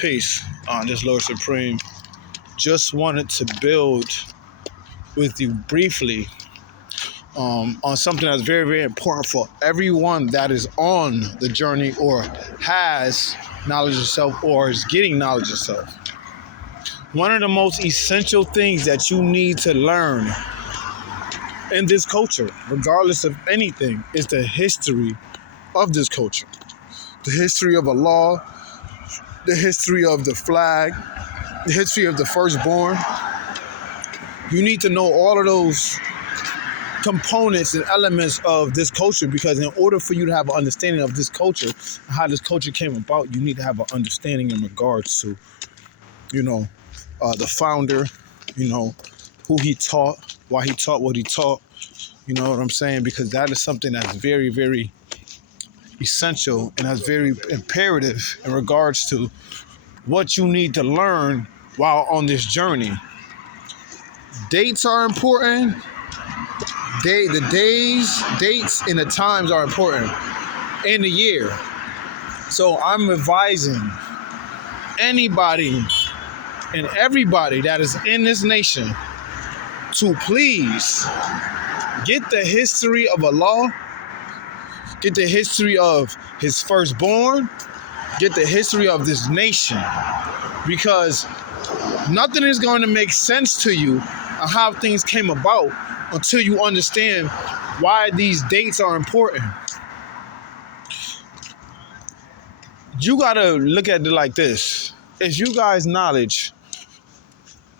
Peace. This Lord Supreme. Just wanted to build with you briefly on something that's very, very important for everyone that is on the journey or has knowledge of self or is getting knowledge of self. One of the most essential things that you need to learn in this culture, regardless of anything, is the history of this culture. The history of Allah, the history of the flag, the history of the firstborn. You need to know all of those components and elements of this culture, because in order for you to have an understanding of this culture and how this culture came about, you need to have an understanding in regards to, the founder, who he taught, why he taught what he taught. You know what I'm saying? Because that is something that's very, very essential and that's very imperative in regards to what you need to learn while on this journey. Dates are important. The dates, and the times are important in the year. So I'm advising anybody and everybody that is in this nation to please get the history of Allah, get the history of his firstborn, get the history of this nation, because nothing is going to make sense to you on how things came about until you understand why these dates are important. You gotta look at it like this. If you guys knowledge,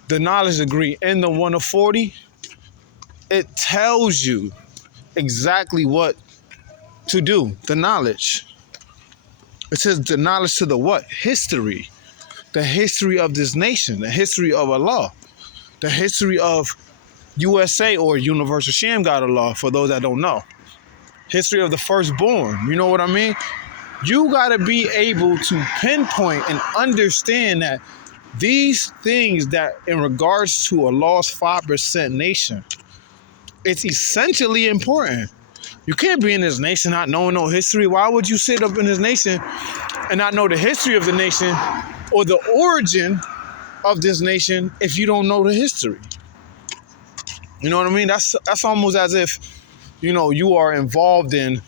the knowledge degree in the 1 of 40, it tells you exactly what to do, the knowledge. It says the knowledge to the what? History. The history of this nation, the history of Allah, the history of USA or Universal Shamgod Allah, for those that don't know. History of the firstborn, you know what I mean? You got to be able to pinpoint and understand that these things that in regards to a lost 5% nation, it's essentially important. You can't be in this nation not knowing no history. Why would you sit up in this nation and not know the history of the nation or the origin of this nation if you don't know the history? You know what I mean? That's almost as if, you are involved in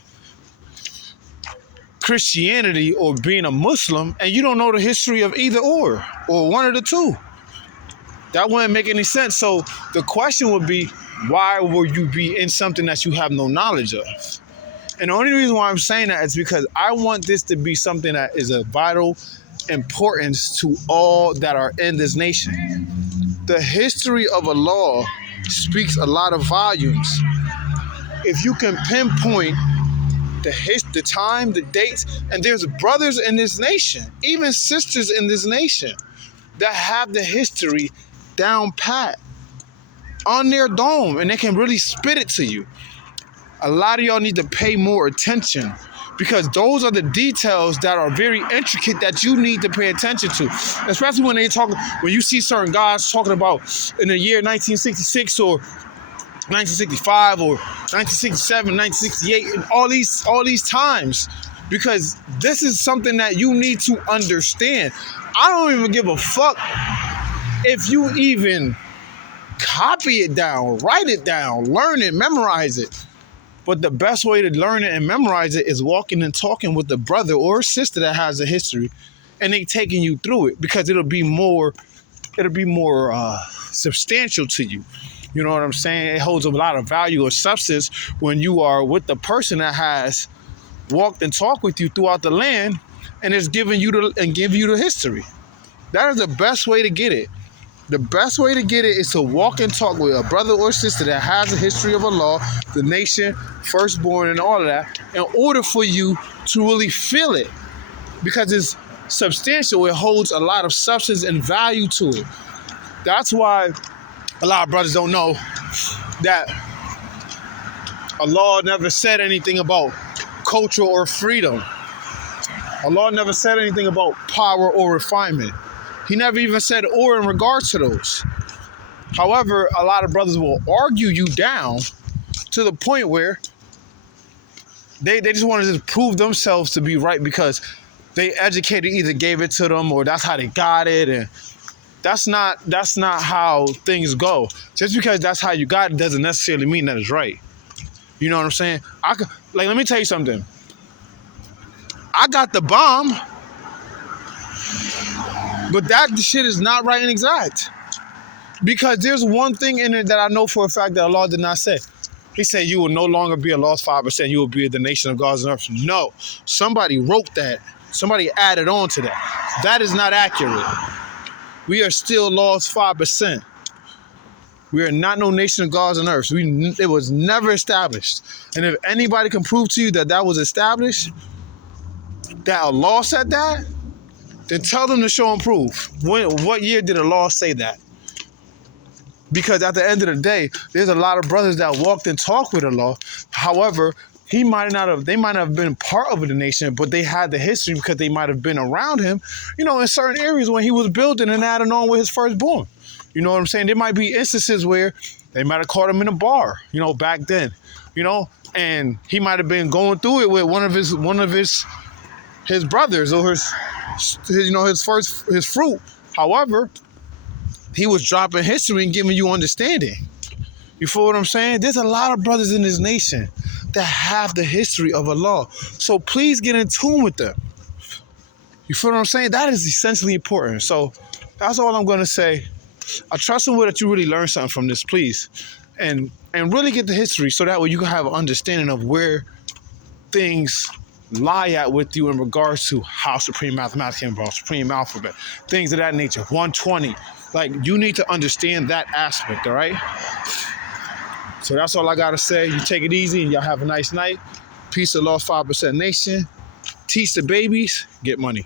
Christianity or being a Muslim and you don't know the history of either or one of the two. That wouldn't make any sense. So the question would be, why will you be in something that you have no knowledge of? And the only reason why I'm saying that is because I want this to be something that is of vital importance to all that are in this nation. The history of Allah speaks a lot of volumes. If you can pinpoint the time, the dates, and there's brothers in this nation, even sisters in this nation, that have the history down pat on their dome, and they can really spit it to you. A lot of y'all need to pay more attention, because those are the details that are very intricate that you need to pay attention to, especially when when you see certain guys talking about in the year 1966 or 1965 or 1967, 1968, and all these times, because this is something that you need to understand. I don't even give a fuck if you even copy it down, write it down, learn it, memorize it. But the best way to learn it and memorize it is walking and talking with the brother or sister that has a history, and they taking you through it, because it'll be more substantial to you. You know what I'm saying? It holds a lot of value or substance when you are with the person that has walked and talked with you throughout the land and is giving you the history. That is the best way to get it. The best way to get it is to walk and talk with a brother or sister that has a history of Allah, the nation, firstborn, and all of that, in order for you to really feel it. Because it's substantial. It holds a lot of substance and value to it. That's why a lot of brothers don't know that Allah never said anything about culture or freedom. Allah never said anything about power or refinement. He never even said or in regards to those. However, a lot of brothers will argue you down to the point where they just want to just prove themselves to be right, because they educated either gave it to them or that's how they got it, and that's not how things go. Just because that's how you got it doesn't necessarily mean that it's right. You know what I'm saying? Let me tell you something. I got the bomb, but that shit is not right and exact. Because there's one thing in it that I know for a fact that Allah did not say. He said you will no longer be a lost 5%, you will be the nation of gods and earth. No, somebody wrote that. Somebody added on to that. That is not accurate. We are still lost 5%. We are not no nation of gods and earth. It was never established. And if anybody can prove to you that that was established, that Allah said that, then tell them to show and prove. What year did Allah say that? Because at the end of the day, there's a lot of brothers that walked and talked with Allah. However, they might not have been part of the nation, but they had the history because they might have been around him, in certain areas when he was building and adding on with his firstborn. You know what I'm saying? There might be instances where they might have caught him in a bar, back then, and he might have been going through it with one of his brothers or his fruit. However, he was dropping history and giving you understanding. You feel what I'm saying? There's a lot of brothers in this nation that have the history of Allah. So please get in tune with them. You feel what I'm saying? That is essentially important. So that's all I'm going to say. I trust in that you really learn something from this, please. And really get the history so that way you can have an understanding of where things lie at with you in regards to how Supreme Mathematics came about, Supreme Alphabet, things of that nature, 120. Like, you need to understand that aspect, all right? So that's all I got to say. You take it easy and y'all have a nice night. Peace of Lost 5% Nation. Teach the babies, get money.